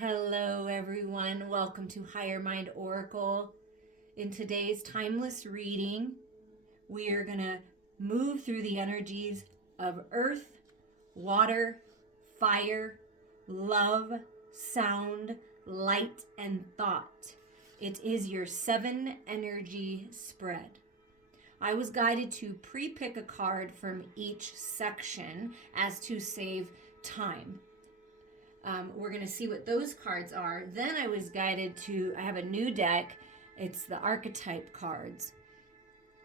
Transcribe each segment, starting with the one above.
Hello, everyone. Welcome to Higher Mind Oracle. In today's timeless reading, we are going to move through the energies of earth, water, fire, love, sound, light, and thought. It is your 7 energy spread. I was guided to pre-pick a card from each section as to save time. We're going to see what those cards are. Then I was guided to, I have a new deck. It's the archetype cards.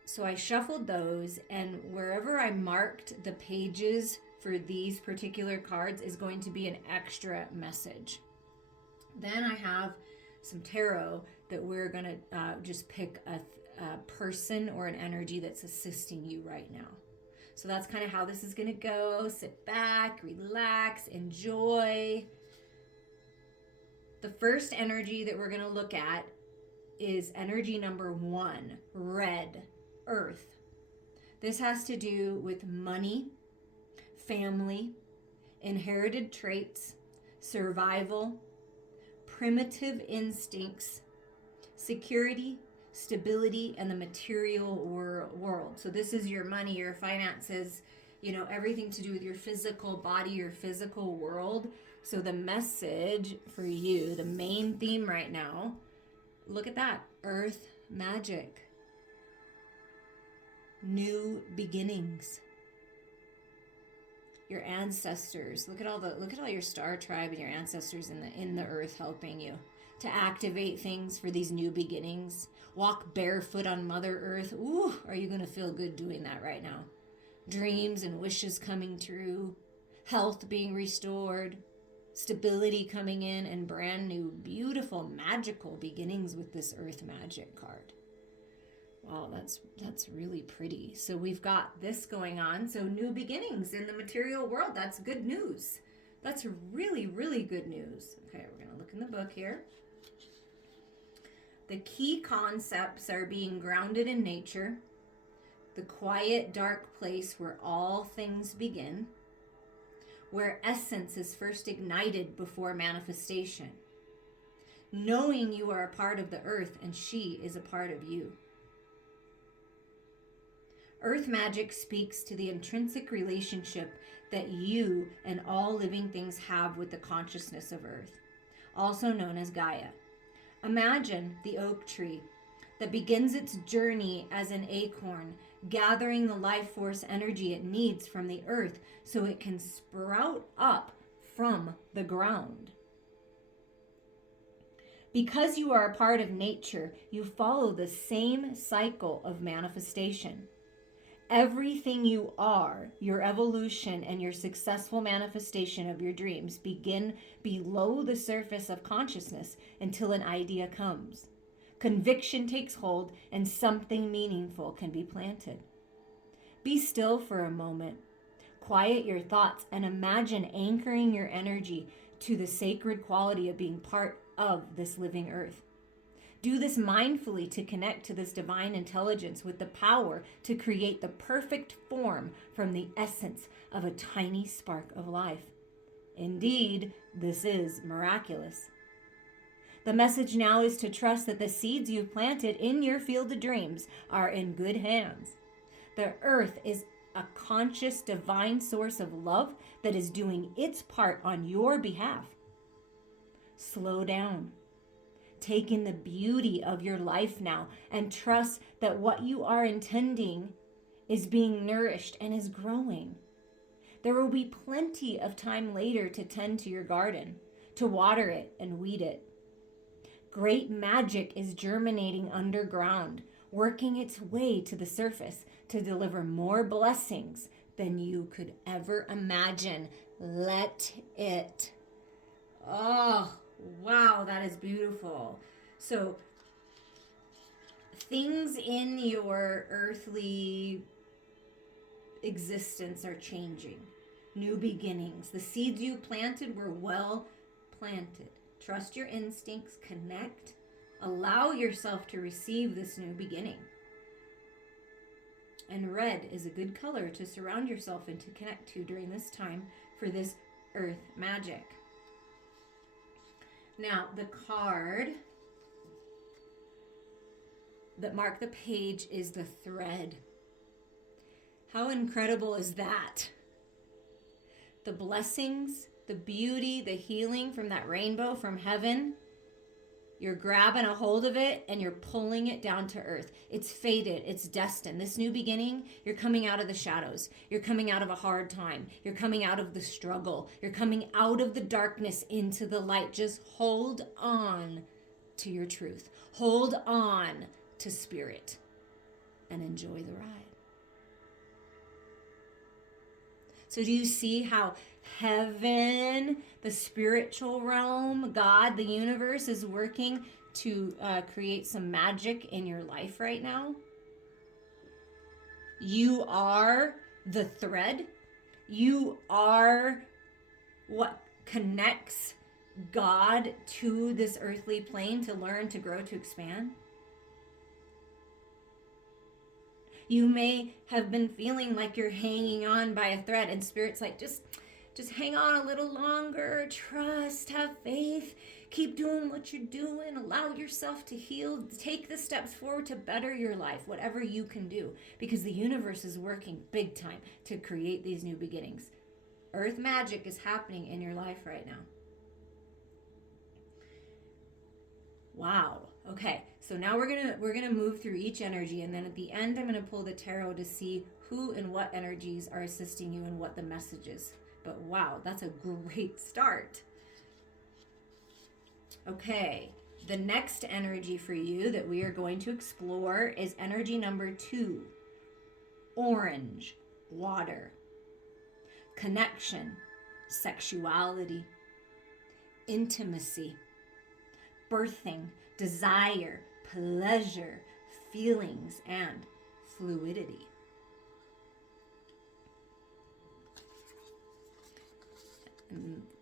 So I shuffled those, and wherever I marked the pages for these particular cards is going to be an extra message. Then I have some tarot that we're going to just pick a person or an energy that's assisting you right now. So that's kind of how this is going to go. Sit back, relax, enjoy. The first energy that we're going to look at is energy number 1, red, earth. This has to do with money, family, inherited traits, survival, primitive instincts, security, stability, and the material world. So this is your money, your finances, everything to do with your physical body, your physical world. So the message for you, the main theme right now, look at that, earth magic, new beginnings. Your ancestors, look at all your star tribe and your ancestors in the earth helping you to activate things for these new beginnings. Walk barefoot on Mother Earth. Ooh, are you going to feel good doing that right now? Dreams and wishes coming true, health being restored, stability coming in, and brand new, beautiful, magical beginnings with this Earth Magic card. Wow, that's really pretty. So we've got this going on. So new beginnings in the material world. That's good news. That's really, really good news. Okay, we're going to look in the book here. The key concepts are being grounded in nature, the quiet, dark place where all things begin, where essence is first ignited before manifestation, knowing you are a part of the earth and she is a part of you. Earth magic speaks to the intrinsic relationship that you and all living things have with the consciousness of earth, also known as Gaia. Imagine the oak tree that begins its journey as an acorn, gathering the life force energy it needs from the earth so it can sprout up from the ground. Because you are a part of nature, you follow the same cycle of manifestation. Everything you are, your evolution and your successful manifestation of your dreams begin below the surface of consciousness until an idea comes. Conviction takes hold and something meaningful can be planted. Be still for a moment. Quiet your thoughts and imagine anchoring your energy to the sacred quality of being part of this living earth. Do this mindfully to connect to this divine intelligence with the power to create the perfect form from the essence of a tiny spark of life. Indeed, this is miraculous. The message now is to trust that the seeds you've planted in your field of dreams are in good hands. The earth is a conscious divine source of love that is doing its part on your behalf. Slow down. Take in the beauty of your life now and trust that what you are intending is being nourished and is growing. There will be plenty of time later to tend to your garden, to water it and weed it. Great magic is germinating underground, working its way to the surface to deliver more blessings than you could ever imagine. Let it. Oh, wow, that is beautiful. So things in your earthly existence are changing. New beginnings. The seeds you planted were well planted. Trust your instincts, connect, allow yourself to receive this new beginning. And red is a good color to surround yourself and to connect to during this time for this earth magic. Now, the card that marked the page is the thread. How incredible is that? The blessings, the beauty, the healing from that rainbow from heaven. You're grabbing a hold of it and you're pulling it down to earth. It's fated. It's destined. This new beginning, you're coming out of the shadows. You're coming out of a hard time. You're coming out of the struggle. You're coming out of the darkness into the light. Just hold on to your truth. Hold on to spirit and enjoy the ride. So do you see how heaven, the spiritual realm, God, the universe is working to create some magic in your life right now? You are the thread. You are what connects God to this earthly plane to learn, to grow, to expand. You may have been feeling like you're hanging on by a thread, and Spirit's like, just hang on a little longer, trust, have faith, keep doing what you're doing, allow yourself to heal, take the steps forward to better your life, whatever you can do, because the universe is working big time to create these new beginnings. Earth magic is happening in your life right now. Wow. Okay, so now we're gonna move through each energy, and then at the end I'm gonna pull the tarot to see who and what energies are assisting you and what the message is. But wow, that's a great start. Okay, the next energy for you that we are going to explore is energy number 2, orange, water, connection, sexuality, intimacy, birthing, desire, pleasure, feelings, and fluidity.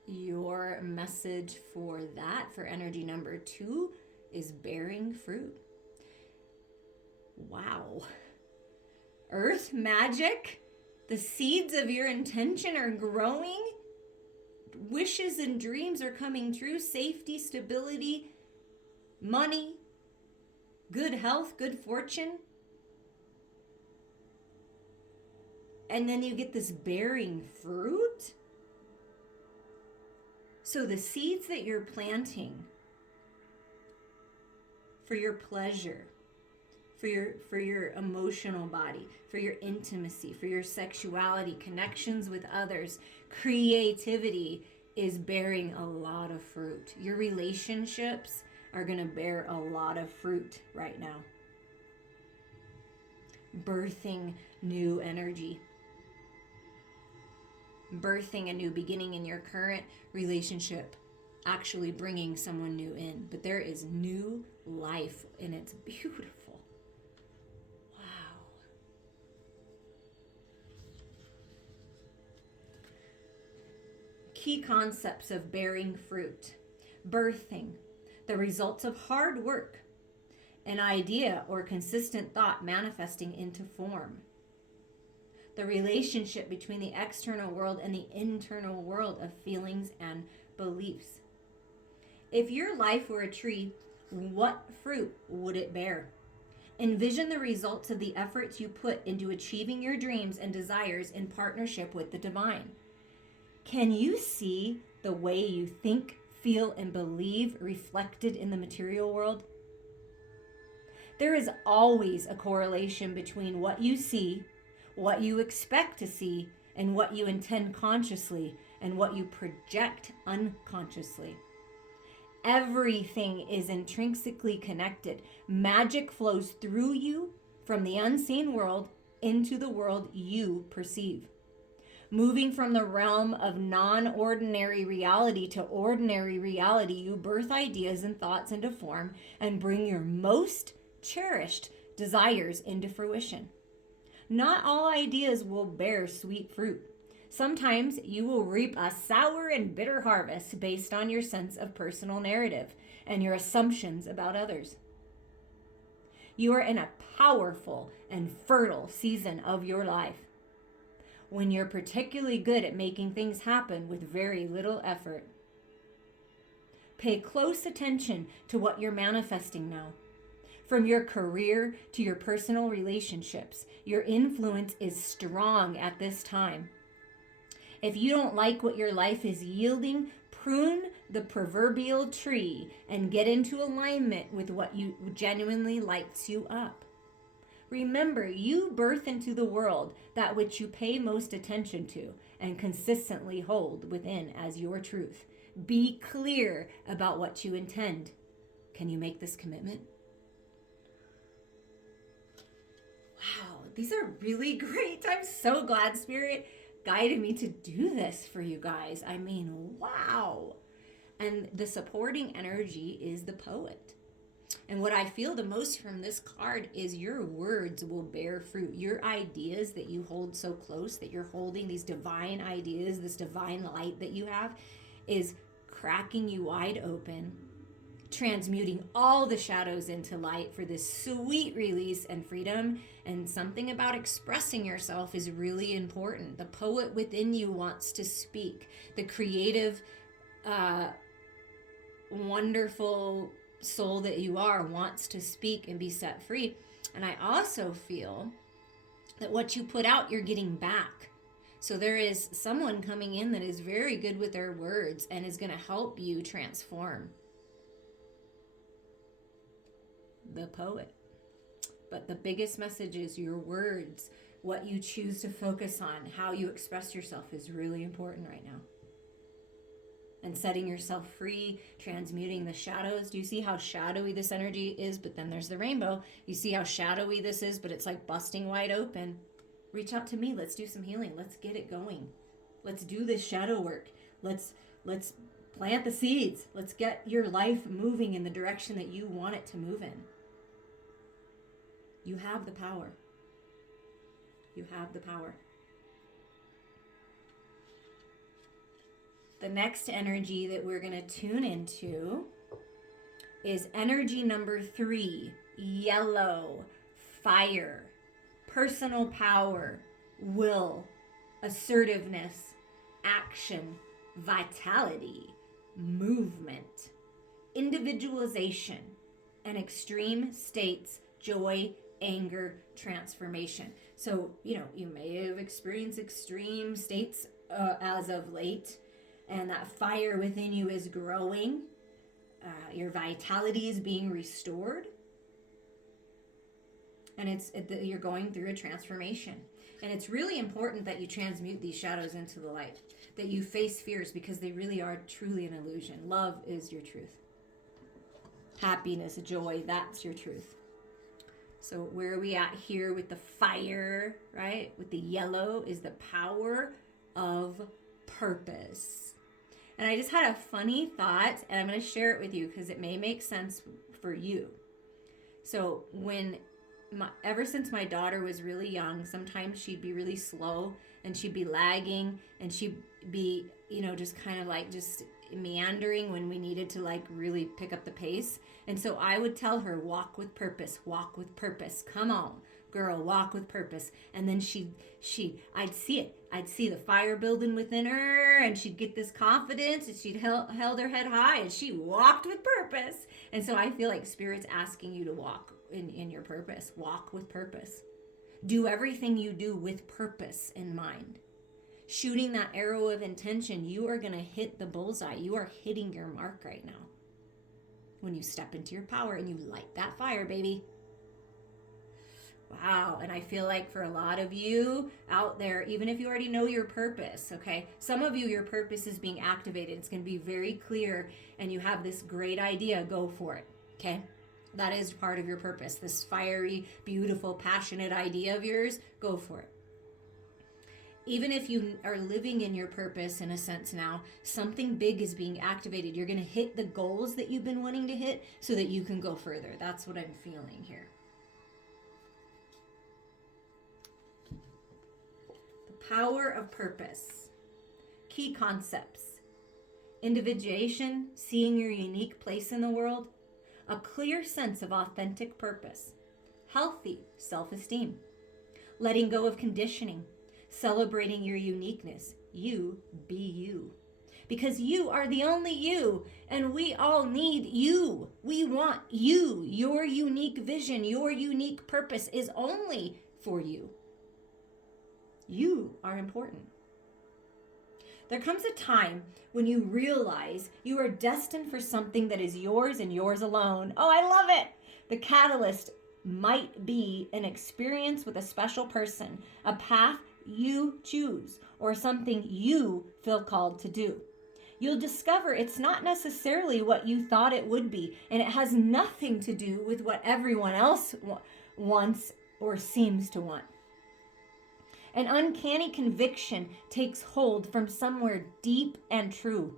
Your message for that, for energy number 2, is bearing fruit. Wow. Earth magic, the seeds of your intention are growing. Wishes and dreams are coming true. Safety, stability, money, good health, good fortune. And then you get this bearing fruit. So the seeds that you're planting for your pleasure, for your emotional body, for your intimacy, for your sexuality, connections with others, creativity is bearing a lot of fruit. Your relationships are going to bear a lot of fruit right now. Birthing new energy. Birthing a new beginning in your current relationship, actually bringing someone new in. But there is new life, and it's beautiful. Wow. Key concepts of bearing fruit. Birthing, the results of hard work, an idea or consistent thought manifesting into form. The relationship between the external world and the internal world of feelings and beliefs. If your life were a tree, what fruit would it bear? Envision the results of the efforts you put into achieving your dreams and desires in partnership with the divine. Can you see the way you think, feel, and believe reflected in the material world? There is always a correlation between what you see, what you expect to see, and what you intend consciously, and what you project unconsciously. Everything is intrinsically connected. Magic flows through you from the unseen world into the world you perceive. Moving from the realm of non-ordinary reality to ordinary reality, you birth ideas and thoughts into form and bring your most cherished desires into fruition. Not all ideas will bear sweet fruit. Sometimes you will reap a sour and bitter harvest based on your sense of personal narrative and your assumptions about others. You are in a powerful and fertile season of your life, when you're particularly good at making things happen with very little effort. Pay close attention to what you're manifesting now. From your career to your personal relationships, your influence is strong at this time. If you don't like what your life is yielding, prune the proverbial tree and get into alignment with what you genuinely lights you up. Remember, you birth into the world that which you pay most attention to and consistently hold within as your truth. Be clear about what you intend. Can you make this commitment? Wow, these are really great. I'm so glad Spirit guided me to do this for you guys. I mean, wow. And the supporting energy is the poet. And what I feel the most from this card is your words will bear fruit. Your ideas that you hold so close, that you're holding these divine ideas, this divine light that you have, is cracking you wide open, transmuting all the shadows into light for this sweet release and freedom. And something about expressing yourself is really important. The poet within you wants to speak. The creative, wonderful soul that you are wants to speak and be set free. And I also feel that what you put out, you're getting back. So there is someone coming in that is very good with their words and is going to help you transform. The poet. But the biggest message is your words. What you choose to focus on, how you express yourself is really important right now. And setting yourself free, transmuting the shadows. Do you see how shadowy this energy is? But then there's the rainbow. You see how shadowy this is, but it's like busting wide open. Reach out to me. Let's do some healing. Let's get it going. Let's do this shadow work. Let's plant the seeds. Let's get your life moving in the direction that you want it to move in. You have the power. You have the power. The next energy that we're going to tune into is energy number 3, yellow, fire, personal power, will, assertiveness, action, vitality, movement, individualization, and extreme states, joy, anger, transformation. So, you may have experienced extreme states as of late. And that fire within you is growing. Your vitality is being restored. And you're going through a transformation. And it's really important that you transmute these shadows into the light. That you face fears because they really are truly an illusion. Love is your truth. Happiness, joy, that's your truth. So where are we at here with the fire, right? With the yellow is the power of purpose. And I just had a funny thought, and I'm going to share it with you because it may make sense for you. So ever since my daughter was really young, sometimes she'd be really slow and she'd be lagging and she'd be, just kind of like just meandering when we needed to like really pick up the pace. And so I would tell her, walk with purpose, come on. Girl, walk with purpose. And then I'd see it. I'd see the fire building within her, and she'd get this confidence, and she'd held her head high, and she walked with purpose. And so I feel like Spirit's asking you to walk in your purpose. Walk with purpose. Do everything you do with purpose in mind. Shooting that arrow of intention, you are going to hit the bullseye. You are hitting your mark right now. When you step into your power and you light that fire, baby. Wow, and I feel like for a lot of you out there, even if you already know your purpose, okay, some of you, your purpose is being activated. It's going to be very clear, and you have this great idea. Go for it, okay? That is part of your purpose. This fiery, beautiful, passionate idea of yours, go for it. Even if you are living in your purpose in a sense now, something big is being activated. You're going to hit the goals that you've been wanting to hit so that you can go further. That's what I'm feeling here. Power of purpose. Key concepts. Individuation, seeing your unique place in the world. A clear sense of authentic purpose. Healthy self-esteem. Letting go of conditioning. Celebrating your uniqueness. You be you. because you are the only you, and we all need you. We want you. Your unique vision, your unique purpose is only for you. You are important. There comes a time when you realize you are destined for something that is yours and yours alone. Oh, I love it. The catalyst might be an experience with a special person, a path you choose, or something you feel called to do. You'll discover it's not necessarily what you thought it would be, and it has nothing to do with what everyone else wants or seems to want. An uncanny conviction takes hold from somewhere deep and true.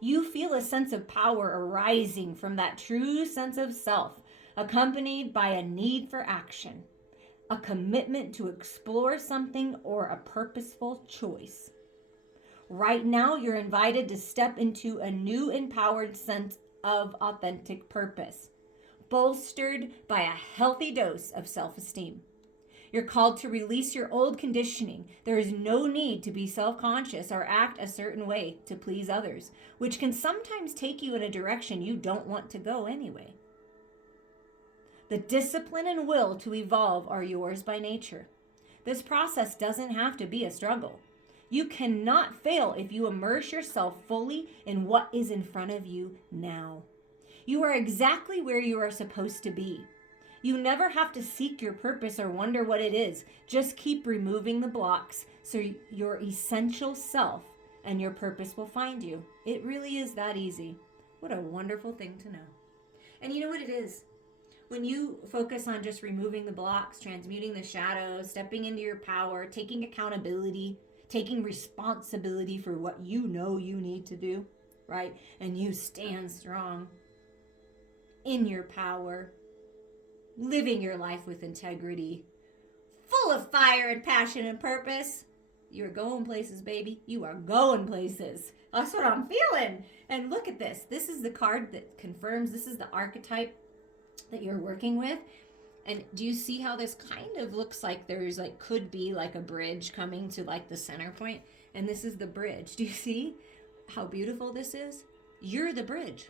You feel a sense of power arising from that true sense of self, accompanied by a need for action, a commitment to explore something, or a purposeful choice. Right now, you're invited to step into a new empowered sense of authentic purpose, bolstered by a healthy dose of self-esteem. You're called to release your old conditioning. There is no need to be self-conscious or act a certain way to please others, which can sometimes take you in a direction you don't want to go anyway. The discipline and will to evolve are yours by nature. This process doesn't have to be a struggle. You cannot fail if you immerse yourself fully in what is in front of you now. You are exactly where you are supposed to be. You never have to seek your purpose or wonder what it is. Just keep removing the blocks so your essential self and your purpose will find you. It really is that easy. What a wonderful thing to know. And you know what it is? When you focus on just removing the blocks, transmuting the shadows, stepping into your power, taking accountability, taking responsibility for what you know you need to do, right? And you stand strong in your power, living your life with integrity, full of fire and passion and purpose. You're going places, baby. You are going places. That's what I'm feeling. And look at this. This is the card that confirms this is the archetype that you're working with. And do you see how this kind of looks like there's like could be like a bridge coming to like the center point? And this is the bridge. Do you see how beautiful this is? You're the bridge.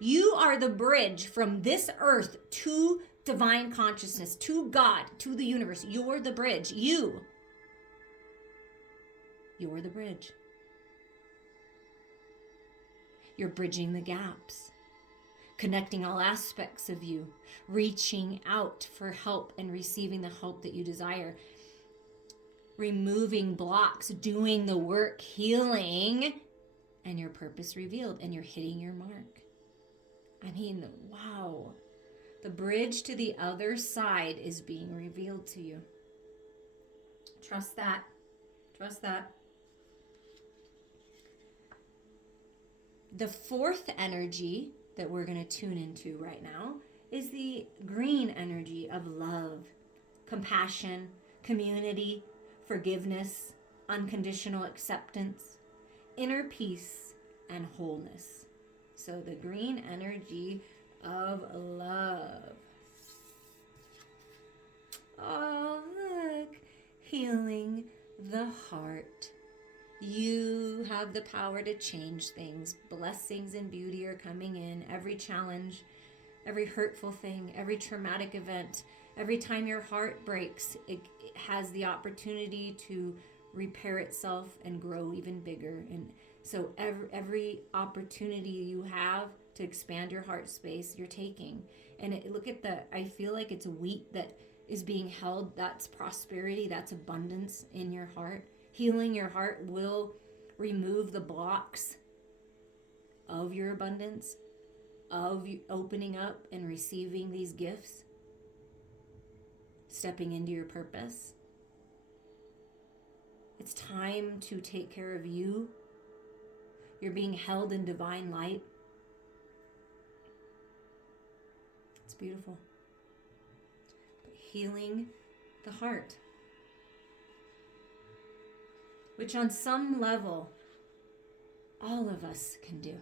You are the bridge from this earth to divine consciousness, to God, to the universe. You're the bridge. You're the bridge. You're bridging the gaps, connecting all aspects of you, reaching out for help and receiving the help that you desire, removing blocks, doing the work, healing, and your purpose revealed, and you're hitting your mark. I mean, wow. The bridge to the other side is being revealed to you. Trust that. Trust that. The fourth energy that we're going to tune into right now is the green energy of love, compassion, community, forgiveness, unconditional acceptance, inner peace, and wholeness. So the green energy of love. Oh, look. Healing the heart. You have the power to change things. Blessings and beauty are coming in. Every challenge, every hurtful thing, every traumatic event, every time your heart breaks, it has the opportunity to repair itself and grow even bigger. And so every opportunity you have to expand your heart space, you're taking. And look at I feel like it's wheat that is being held. That's prosperity. That's abundance in your heart. Healing your heart will remove the blocks of your abundance, of you opening up and receiving these gifts, stepping into your purpose. It's time to take care of you. You're being held in divine light. It's beautiful. But healing the heart, which on some level, all of us can do.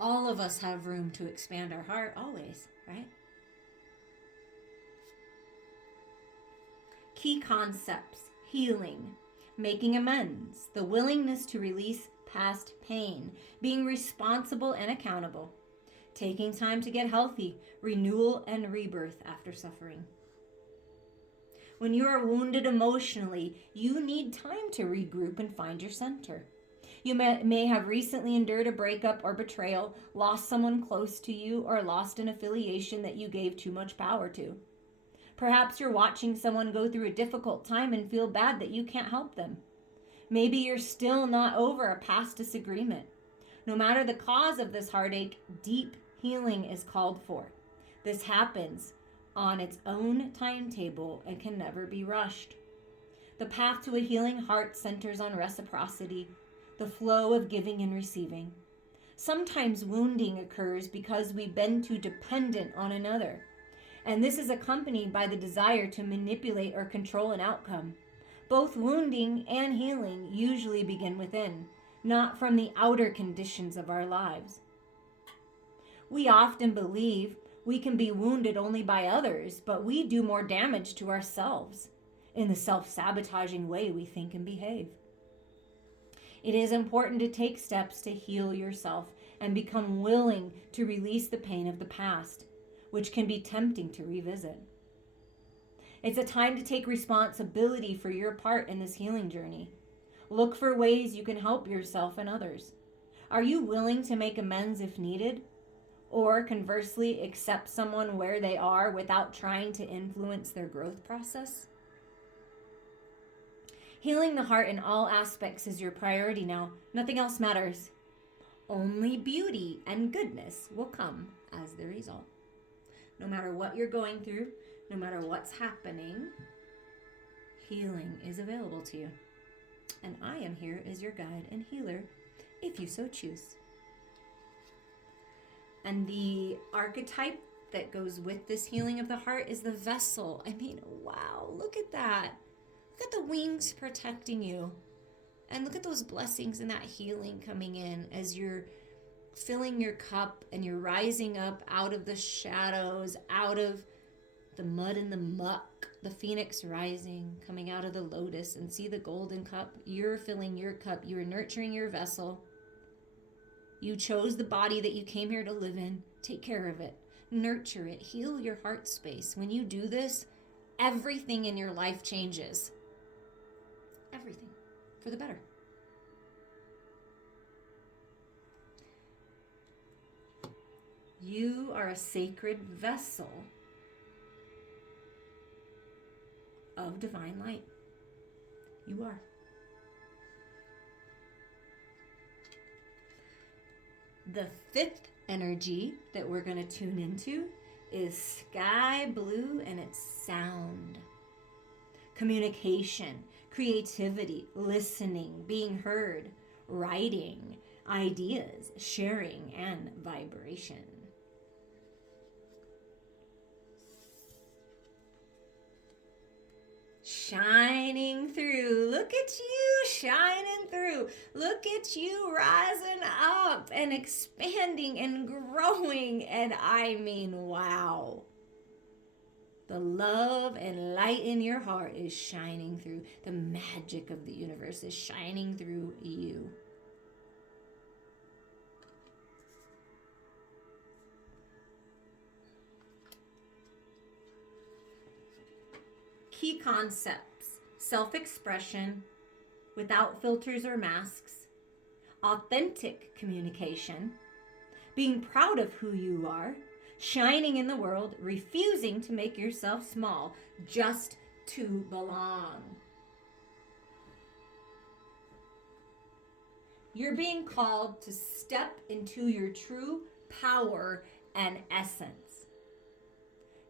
All of us have room to expand our heart always, right? Key concepts: healing, making amends, the willingness to release past pain, being responsible and accountable, taking time to get healthy, renewal and rebirth after suffering. When you are wounded emotionally, you need time to regroup and find your center. You may have recently endured a breakup or betrayal, lost someone close to you, or lost an affiliation that you gave too much power to. Perhaps you're watching someone go through a difficult time and feel bad that you can't help them. Maybe you're still not over a past disagreement. No matter the cause of this heartache, deep healing is called for. This happens on its own timetable and can never be rushed. The path to a healing heart centers on reciprocity, the flow of giving and receiving. Sometimes wounding occurs because we've been too dependent on another, and this is accompanied by the desire to manipulate or control an outcome. Both wounding and healing usually begin within, not from the outer conditions of our lives. We often believe we can be wounded only by others, but we do more damage to ourselves in the self-sabotaging way we think and behave. It is important to take steps to heal yourself and become willing to release the pain of the past, which can be tempting to revisit. It's a time to take responsibility for your part in this healing journey. Look for ways you can help yourself and others. Are you willing to make amends if needed? Or conversely, accept someone where they are without trying to influence their growth process? Healing the heart in all aspects is your priority now. Nothing else matters. Only beauty and goodness will come as the result. No matter what you're going through, no matter what's happening, healing is available to you. And I am here as your guide and healer, if you so choose. And the archetype that goes with this healing of the heart is the vessel. I mean, wow, look at that. Look at the wings protecting you. And look at those blessings and that healing coming in as you're filling your cup and you're rising up out of the shadows, out of the mud and the muck, the phoenix rising, coming out of the lotus, and see the golden cup. You're filling your cup. You're nurturing your vessel. You chose the body that you came here to live in. Take care of it. Nurture it. Heal your heart space. When you do this, everything in your life changes. Everything. For the better. You are a sacred vessel of divine light. You are. The fifth energy that we're going to tune into is sky blue, and it's sound. Communication, creativity, listening, being heard, writing, ideas, sharing, and vibration. Shining through. Look at you shining through. Look at you rising up and expanding and growing. And I mean, wow. The love and light in your heart is shining through. The magic of the universe is shining through you. Key concepts: self-expression without filters or masks, authentic communication, being proud of who you are, shining in the world, refusing to make yourself small just to belong. You're being called to step into your true power and essence.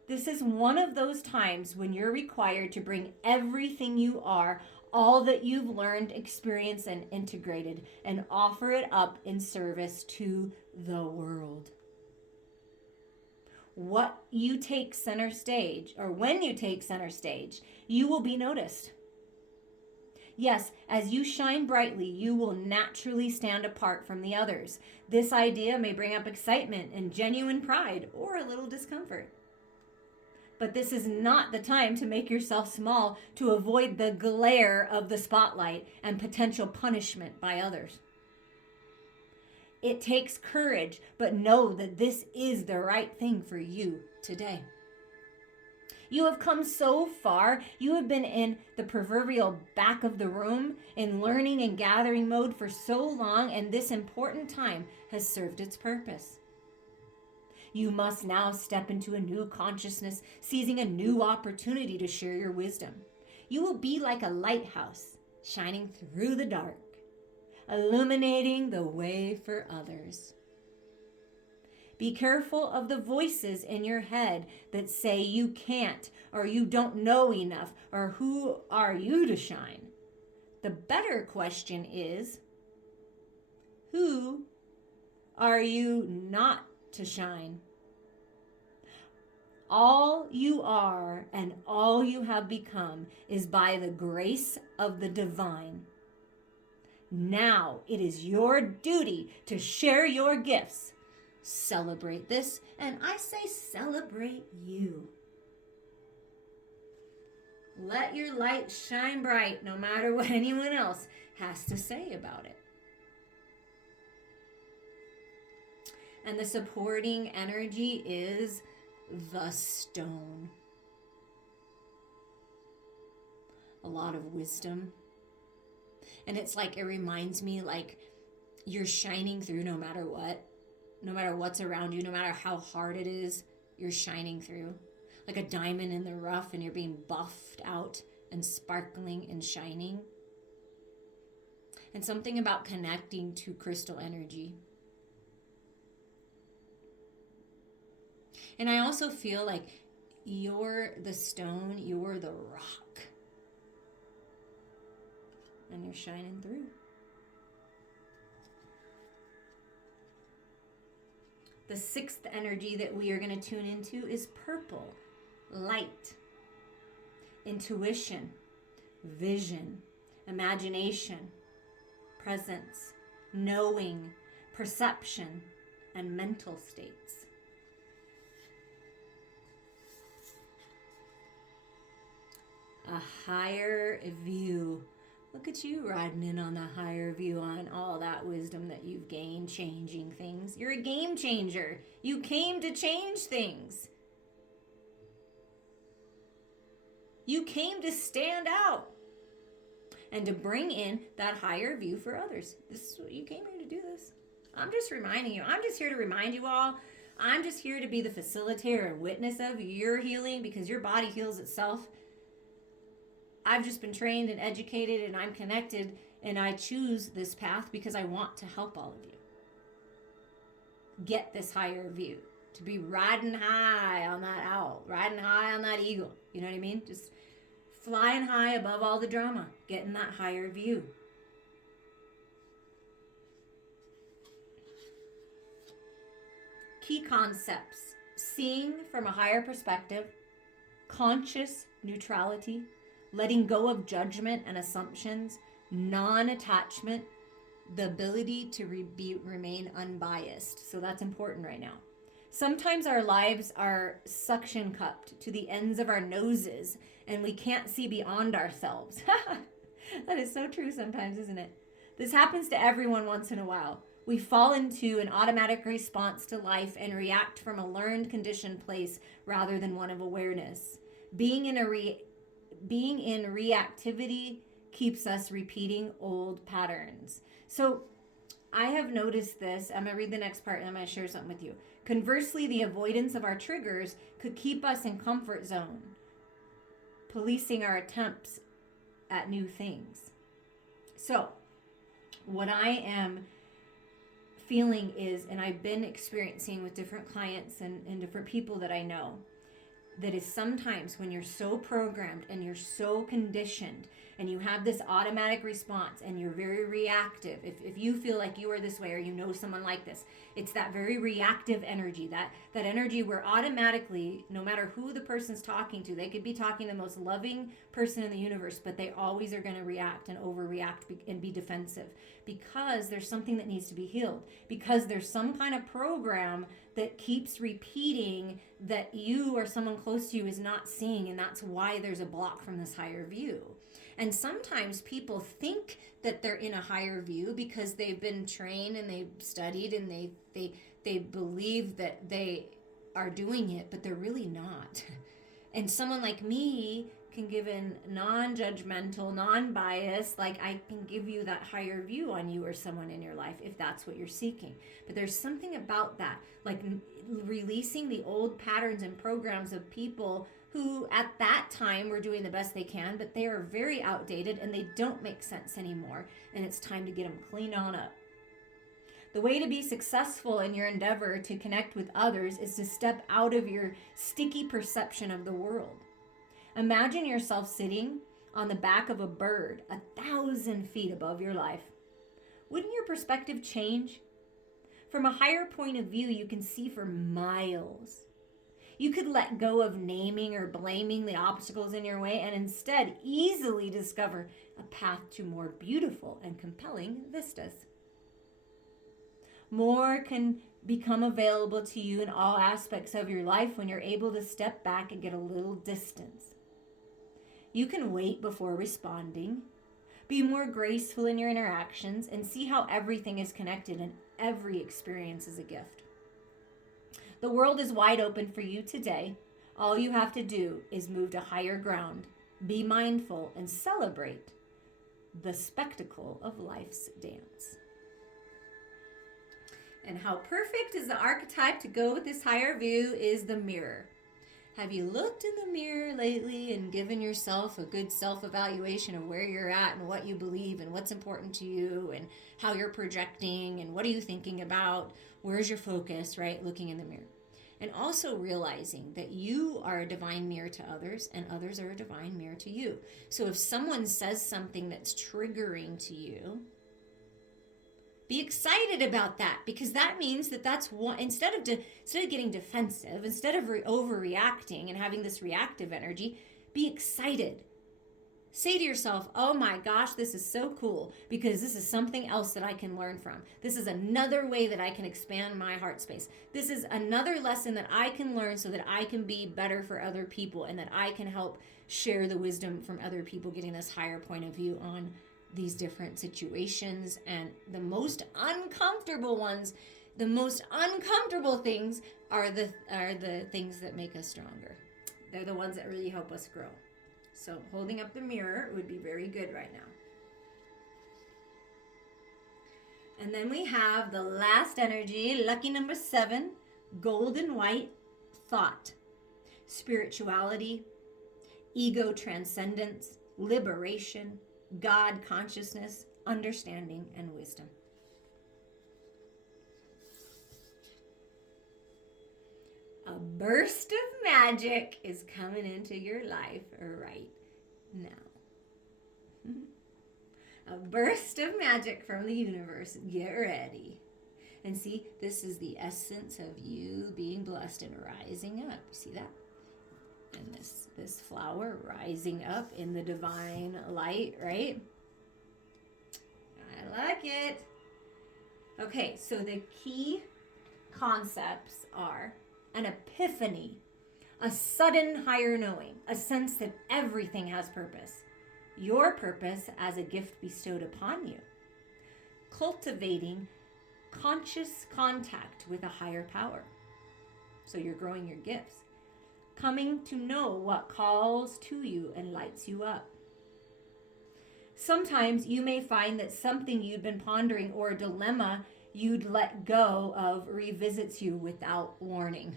This is one of those times when you're required to bring everything you are, all that you've learned, experienced, and integrated, and offer it up in service to the world. What you take center stage, or when you take center stage, you will be noticed. Yes, as you shine brightly, you will naturally stand apart from the others. This idea may bring up excitement and genuine pride, or a little discomfort. But this is not the time to make yourself small to avoid the glare of the spotlight and potential punishment by others. It takes courage, but know that this is the right thing for you today. You have come so far. You have been in the proverbial back of the room in learning and gathering mode for so long, and this important time has served its purpose. You must now step into a new consciousness, seizing a new opportunity to share your wisdom. You will be like a lighthouse, shining through the dark, illuminating the way for others. Be careful of the voices in your head that say you can't, or you don't know enough, or who are you to shine? The better question is, who are you not to shine? All you are and all you have become is by the grace of the divine. Now it is your duty to share your gifts. Celebrate this, and I say celebrate you. Let your light shine bright no matter what anyone else has to say about it. And the supporting energy is the stone. A lot of wisdom. And it's like, it reminds me like you're shining through no matter what. No matter what's around you, no matter how hard it is, you're shining through. Like a diamond in the rough, and you're being buffed out and sparkling and shining. And something about connecting to crystal energy. And I also feel like you're the stone, you're the rock. And you're shining through. The sixth energy that we are going to tune into is purple, light, intuition, vision, imagination, presence, knowing, perception, and mental states. A higher view. Look at you riding in on the higher view on all that wisdom that you've gained, changing things. You're a game changer. You came to change things. You came to stand out and to bring in that higher view for others. This is what you came here to do this. I'm just reminding you. I'm just here to remind you all. I'm just here to be the facilitator and witness of your healing, because your body heals itself. I've just been trained and educated, and I'm connected, and I choose this path because I want to help all of you get this higher view, to be riding high on that owl, riding high on that eagle. You know what I mean? Just flying high above all the drama, getting that higher view. Key concepts: seeing from a higher perspective, conscious neutrality, letting go of judgment and assumptions, non-attachment, the ability to remain unbiased. So that's important right now. Sometimes our lives are suction cupped to the ends of our noses, and we can't see beyond ourselves. That is so true sometimes, isn't it? This happens to everyone once in a while. We fall into an automatic response to life and react from a learned, conditioned place rather than one of awareness. Being in reactivity keeps us repeating old patterns. So I have noticed this. I'm going to read the next part and I'm going to share something with you. Conversely, the avoidance of our triggers could keep us in comfort zone, policing our attempts at new things. So what I am feeling is, and I've been experiencing with different clients and different people that I know, that is sometimes when you're so programmed and you're so conditioned and you have this automatic response and you're very reactive. If you feel like you are this way or you know someone like this, it's that very reactive energy, that energy where automatically, no matter who the person's talking to, they could be talking to the most loving person in the universe, but they always are going to react and overreact and be defensive because there's something that needs to be healed, because there's some kind of program that keeps repeating that you or someone close to you is not seeing, and that's why there's a block from this higher view. And sometimes people think that they're in a higher view because they've been trained and they've studied and they believe that they are doing it, but they're really not. And someone like me can give in non-judgmental, non-biased, like I can give you that higher view on you or someone in your life if that's what you're seeking. But there's something about that, like releasing the old patterns and programs of people who at that time were doing the best they can, but they are very outdated and they don't make sense anymore. And it's time to get them cleaned on up. The way to be successful in your endeavor to connect with others is to step out of your sticky perception of the world. Imagine yourself sitting on the back of a bird 1,000 feet above your life. Wouldn't your perspective change? From a higher point of view, you can see for miles. You could let go of naming or blaming the obstacles in your way and instead easily discover a path to more beautiful and compelling vistas. More can become available to you in all aspects of your life when you're able to step back and get a little distance. You can wait before responding, be more graceful in your interactions, and see how everything is connected and every experience is a gift. The world is wide open for you today. All you have to do is move to higher ground, be mindful, and celebrate the spectacle of life's dance. And how perfect is the archetype to go with this higher view is the mirror. Have you looked in the mirror lately and given yourself a good self-evaluation of where you're at and what you believe and what's important to you and how you're projecting and what are you thinking about? Where's your focus, right? Looking in the mirror. And also realizing that you are a divine mirror to others and others are a divine mirror to you. So if someone says something that's triggering to you, be excited about that, because that means that that's one. Instead of getting defensive, instead of overreacting and having this reactive energy, be excited. Say to yourself, oh my gosh, this is so cool because this is something else that I can learn from. This is another way that I can expand my heart space. This is another lesson that I can learn so that I can be better for other people and that I can help share the wisdom from other people, getting this higher point of view on these different situations. And the most uncomfortable ones, the most uncomfortable things are the things that make us stronger. They're the ones that really help us grow. So holding up the mirror would be very good right now. And then we have the last energy, lucky number 7, golden white, thought, spirituality, ego transcendence, liberation, God consciousness, understanding, and wisdom. A burst of magic is coming into your life right now. A burst of magic from the universe. Get ready. And see, this is the essence of you being blessed and rising up. You see that? And this flower rising up in the divine light, right? I like it. Okay, so the key concepts are an epiphany, a sudden higher knowing, a sense that everything has purpose, your purpose as a gift bestowed upon you, cultivating conscious contact with a higher power. So you're growing your gifts, coming to know what calls to you and lights you up. Sometimes you may find that something you've been pondering or a dilemma you'd let go of revisits you without warning.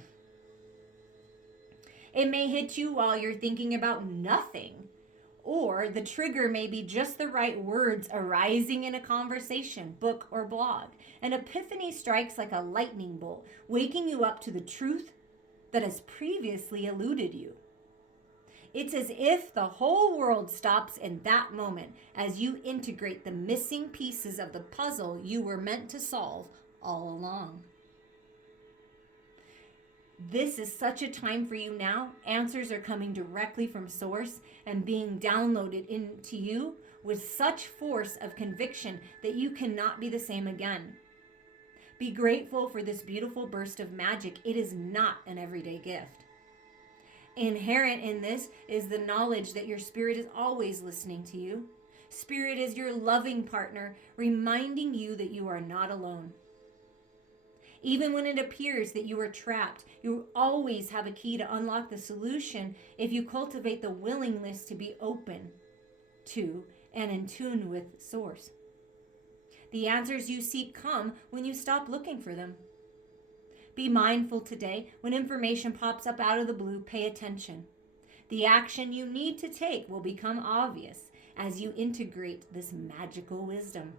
It may hit you while you're thinking about nothing, or the trigger may be just the right words arising in a conversation, book, or blog. An epiphany strikes like a lightning bolt, waking you up to the truth that has previously eluded you. It's as if the whole world stops in that moment as you integrate the missing pieces of the puzzle you were meant to solve all along. This is such a time for you now. Answers are coming directly from source and being downloaded into you with such force of conviction that you cannot be the same again. Be grateful for this beautiful burst of magic. It is not an everyday gift. Inherent in this is the knowledge that your spirit is always listening to you. Spirit is your loving partner, reminding you that you are not alone. Even when it appears that you are trapped, you always have a key to unlock the solution if you cultivate the willingness to be open to and in tune with Source. The answers you seek come when you stop looking for them. Be mindful today. When information pops up out of the blue, pay attention. The action you need to take will become obvious as you integrate this magical wisdom.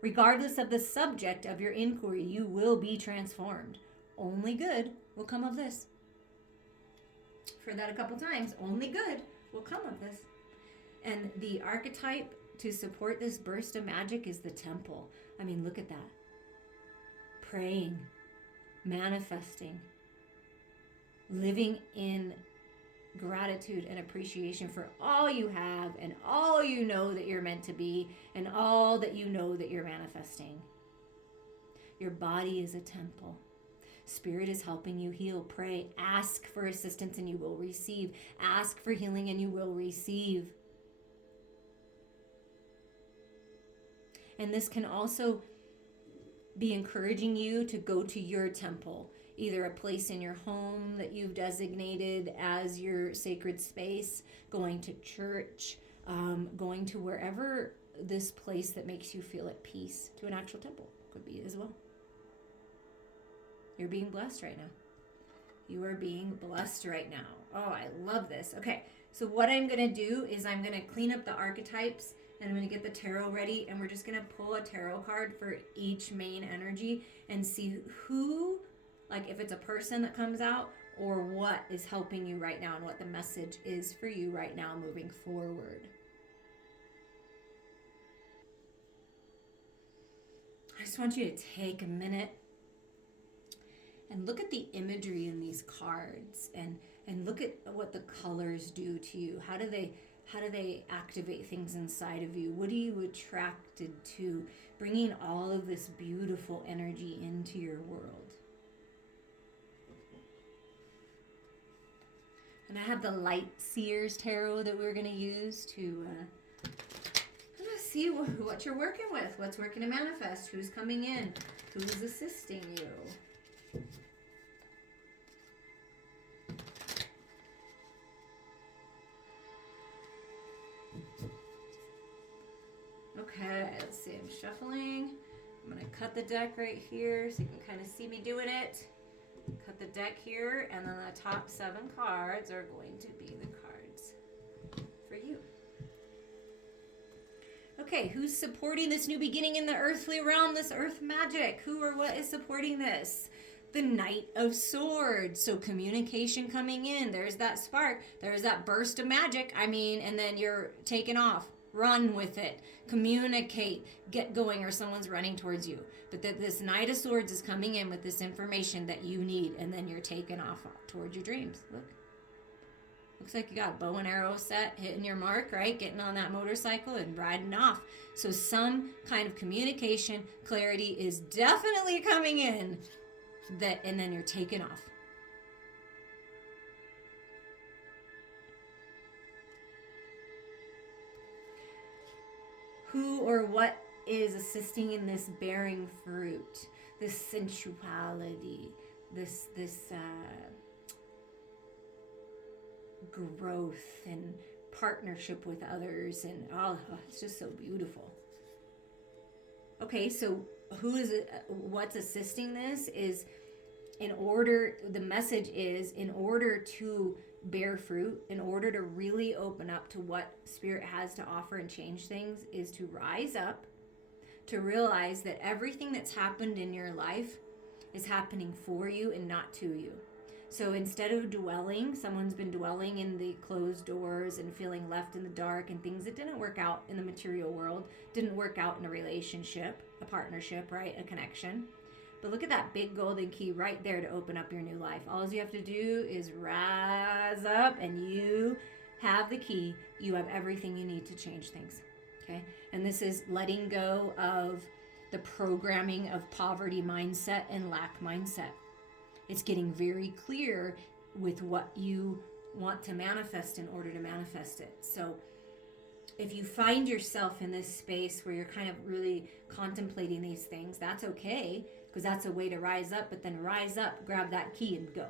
Regardless of the subject of your inquiry, you will be transformed. Only good will come of this. I've heard that a couple times. Only good will come of this. And the archetype to support this burst of magic is the temple. I mean, look at that. Praying, manifesting, living in gratitude and appreciation for all you have and all you know that you're meant to be and all that you know that you're manifesting. Your body is a temple. Spirit is helping you heal. Pray. Ask for assistance and you will receive. Ask for healing and you will receive. And this can also be encouraging you to go to your temple, either a place in your home that you've designated as your sacred space, going to church, going to wherever this place that makes you feel at peace, to an actual temple could be as well. You're being blessed right now. You are being blessed right now. Oh, I love this. Okay, so what I'm going to do is I'm going to clean up the archetypes and I'm going to get the tarot ready, and we're just going to pull a tarot card for each main energy and see who, like if it's a person that comes out or what is helping you right now and what the message is for you right now moving forward. I just want you to take a minute and look at the imagery in these cards and look at what the colors do to you. How do they activate things inside of you? What are you attracted to? Bringing all of this beautiful energy into your world. And I have the Light Seers Tarot that we're going to use to see what you're working with, what's working to manifest, who's coming in, who's assisting you. Okay, let's see, I'm shuffling. I'm going to cut the deck right here so you can kind of see me doing it. Cut the deck here, and then the top 7 cards are going to be the cards for you. Okay, who's supporting this new beginning in the earthly realm, this earth magic? Who or what is supporting this? The Knight of Swords. So communication coming in. There's that spark. There's that burst of magic. I mean, and then you're taking off. Run with it. Communicate. Get going, or someone's running towards you. But that this Knight of Swords is coming in with this information that you need, and then you're taking off towards your dreams. Look. Looks like you got a bow and arrow set, hitting your mark, right? Getting on that motorcycle and riding off. So some kind of communication, clarity is definitely coming in, and then you're taking off. Who or what is assisting in this bearing fruit, this sensuality, this growth and partnership with others, and it's just so beautiful. Okay, so what's assisting this is the message is in order to bear fruit, in order to really open up to what Spirit has to offer and change things, is to rise up, to realize that everything that's happened in your life is happening for you and not to you. So instead of someone's been dwelling in the closed doors and feeling left in the dark and things that didn't work out in the material world, didn't work out in a relationship, a partnership, right? A connection. But look at that big golden key right there to open up your new life. All you have to do is rise up, and you have the key. You have everything you need to change things. Okay? And this is letting go of the programming of poverty mindset and lack mindset. It's getting very clear with what you want to manifest in order to manifest it. So if you find yourself in this space where you're kind of really contemplating these things, that's okay, because that's a way to rise up. But then rise up, grab that key and go.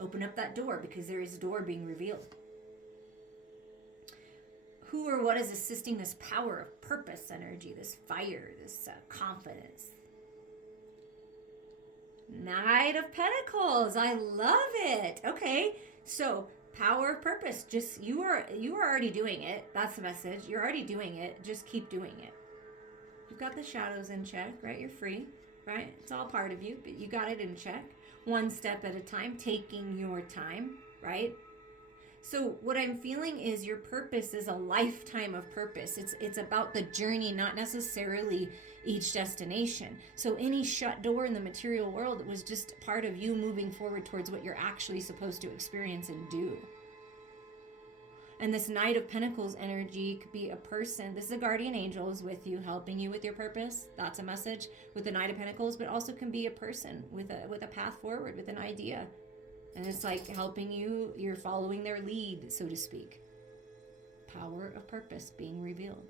Open up that door, because there is a door being revealed. Who or what is assisting this power of purpose energy, this fire, this confidence? Knight of Pentacles. I love it. Okay, so power of purpose. Just you are already doing it. That's the message. You're already doing it. Just keep doing it. You've got the shadows in check, right? You're free, right? It's all part of you, but you got it in check. One step at a time, taking your time, right? So what I'm feeling is your purpose is a lifetime of purpose. It's about the journey, not necessarily each destination. So any shut door in the material world was just part of you moving forward towards what you're actually supposed to experience and do. And this Knight of Pentacles energy could be a person. This is a guardian angel is with you, helping you with your purpose. That's a message with the Knight of Pentacles, but also can be a person with a path forward, with an idea. And it's like helping you, you're following their lead, so to speak. Power of purpose being revealed.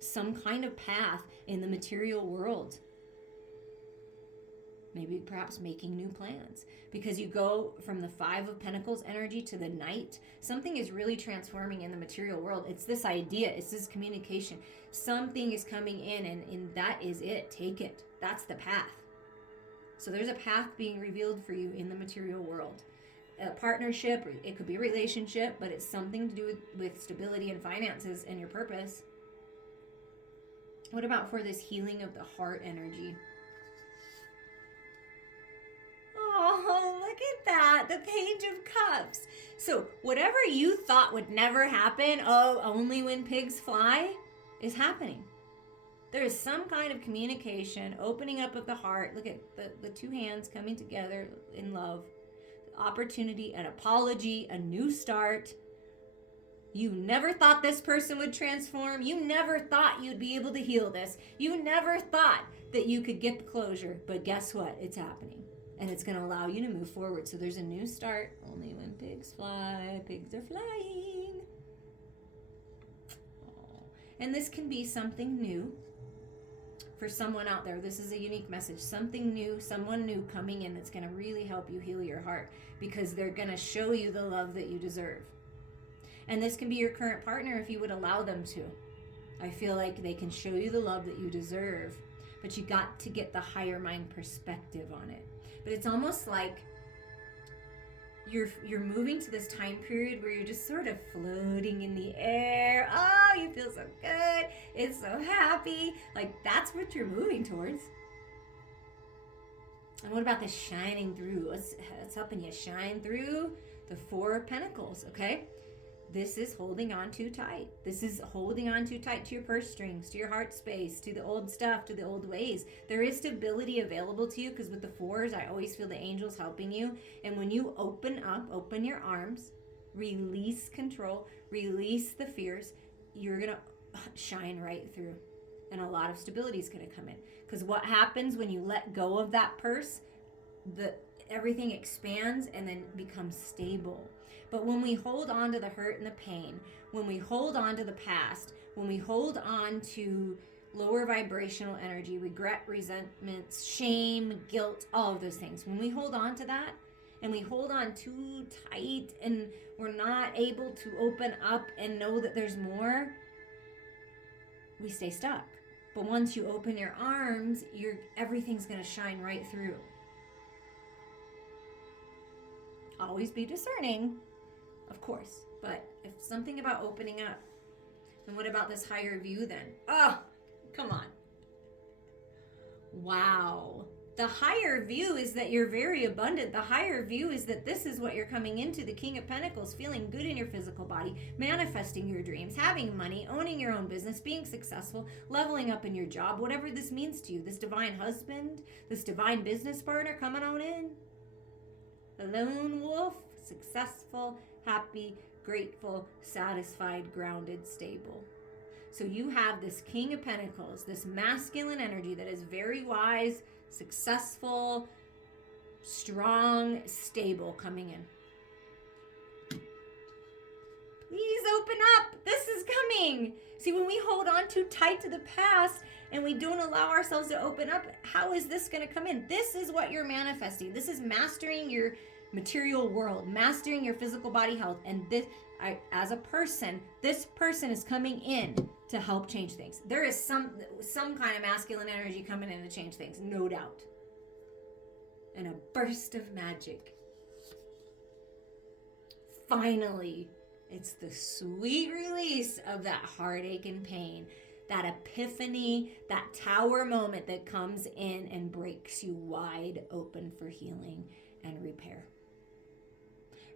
Some kind of path in the material world. Maybe perhaps making new plans. Because you go from the Five of Pentacles energy to the Knight. Something is really transforming in the material world. It's this idea. It's this communication. Something is coming in and that is it. Take it. That's the path. So there's a path being revealed for you in the material world. A partnership, it could be a relationship, but it's something to do with stability and finances and your purpose. What about for this healing of the heart energy? Oh, look at that. The Page of Cups. So whatever you thought would never happen, oh, only when pigs fly, is happening. There is some kind of communication, opening up of the heart. Look at the two hands coming together in love. Opportunity, an apology, a new start. You never thought this person would transform. You never thought you'd be able to heal this. You never thought that you could get the closure. But guess what? It's happening. And it's going to allow you to move forward. So there's a new start. Only when pigs fly. Pigs are flying. Oh. And this can be something new. For someone out there, this is a unique message. Something new, someone new coming in that's going to really help you heal your heart, because they're going to show you the love that you deserve. And this can be your current partner if you would allow them to. I feel like they can show you the love that you deserve, but you got to get the higher mind perspective on it. But it's almost like you're moving to this time period where you're just sort of floating in the air. Oh, you feel so good. It's so happy. Like, that's what you're moving towards. And what about the shining through? What's helping you shine through? The Four of Pentacles, okay? This is holding on too tight. This is holding on too tight to your purse strings, to your heart space, to the old stuff, to the old ways. There is stability available to you, because with the fours, I always feel the angels helping you. And when you open up, open your arms, release control, release the fears, you're going to shine right through. And a lot of stability is going to come in. Because what happens when you let go of that purse, everything expands and then becomes stable. But when we hold on to the hurt and the pain, when we hold on to the past, when we hold on to lower vibrational energy, regret, resentments, shame, guilt, all of those things, when we hold on to that and we hold on too tight and we're not able to open up and know that there's more, we stay stuck. But once you open your arms, everything's going to shine right through. Always be discerning, of course, but if something about opening up, then what about this higher view then? Oh, come on. Wow. The higher view is that you're very abundant. The higher view is that this is what you're coming into, the King of Pentacles, feeling good in your physical body, manifesting your dreams, having money, owning your own business, being successful, leveling up in your job, whatever this means to you. This divine husband, this divine business partner coming on in. The lone wolf, successful, happy, grateful, satisfied, grounded, stable. So you have this King of Pentacles, this masculine energy that is very wise, successful, strong, stable coming in. Please open up. This is coming. See, when we hold on too tight to the past and we don't allow ourselves to open up, how is this going to come in? This is what you're manifesting. This is mastering your material world, mastering your physical body health. And this, as a person, this person is coming in to help change things. There is some kind of masculine energy coming in to change things, no doubt. And a burst of magic. Finally, it's the sweet release of that heartache and pain, that epiphany, that tower moment that comes in and breaks you wide open for healing and repair.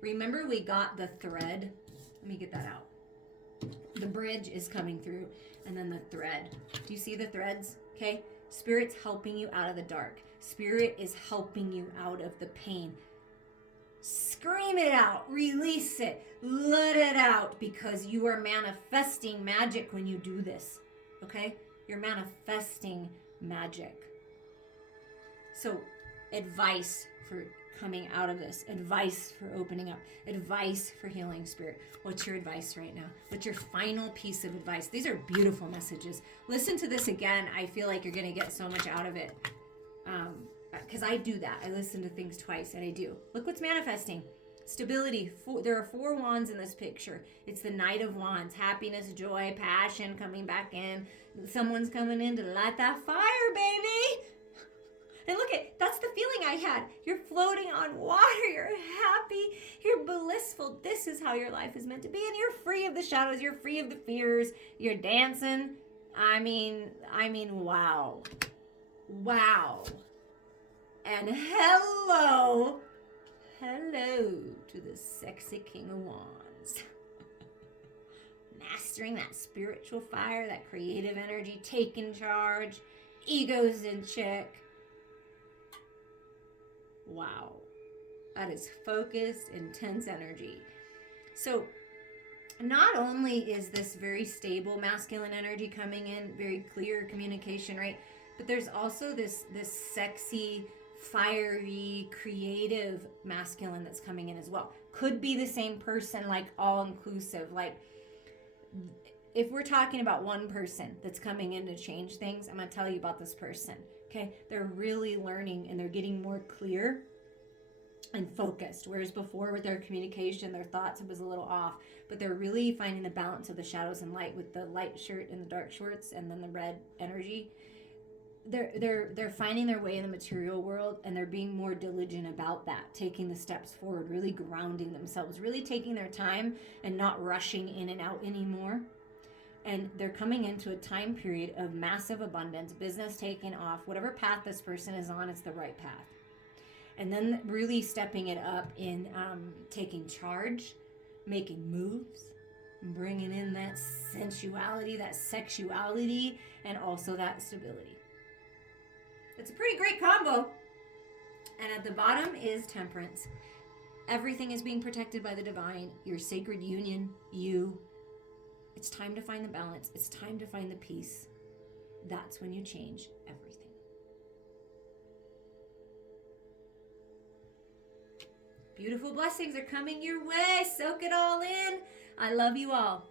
Remember, we got the thread. Let me get that out. The bridge is coming through, and then the thread. Do you see the threads? Okay. Spirit's helping you out of the dark. Spirit is helping you out of the pain. Scream it out, release it, let it out, because you are manifesting magic when you do this, okay? You're manifesting magic. So, advice for coming out of this, advice for opening up, advice for healing, Spirit. What's your advice right now? What's your final piece of advice? These are beautiful messages. Listen to this again. I feel like you're going to get so much out of it. Because I do that. I listen to things twice, and I do. Look what's manifesting. Stability. There are 4 wands in this picture. It's the Knight of Wands. Happiness, joy, passion coming back in. Someone's coming in to light that fire, baby. And look that's the feeling I had. You're floating on water. You're happy. You're blissful. This is how your life is meant to be. And you're free of the shadows. You're free of the fears. You're dancing. I mean, wow. Wow. And hello to the sexy King of Wands. Mastering that spiritual fire, that creative energy, taking charge, egos in check. Wow. That is focused, intense energy. So not only is this very stable masculine energy coming in, very clear communication, right? But there's also this sexy, fiery, creative masculine that's coming in as well. Could be the same person, like all inclusive. Like if we're talking about one person that's coming in to change things, I'm going to tell you about this person. Okay. They're really learning and they're getting more clear and focused. Whereas before with their communication, their thoughts, it was a little off, but they're really finding the balance of the shadows and light with the light shirt and the dark shorts and then the red energy. They're finding their way in the material world, and they're being more diligent about that, taking the steps forward, really grounding themselves, really taking their time and not rushing in and out anymore. And they're coming into a time period of massive abundance, business taking off. Whatever path this person is on, it's the right path. And then really stepping it up in taking charge, making moves, bringing in that sensuality, that sexuality, and also that stability. It's a pretty great combo. And at the bottom is temperance. Everything is being protected by the divine. Your sacred union, you. It's time to find the balance. It's time to find the peace. That's when you change everything. Beautiful blessings are coming your way. Soak it all in. I love you all.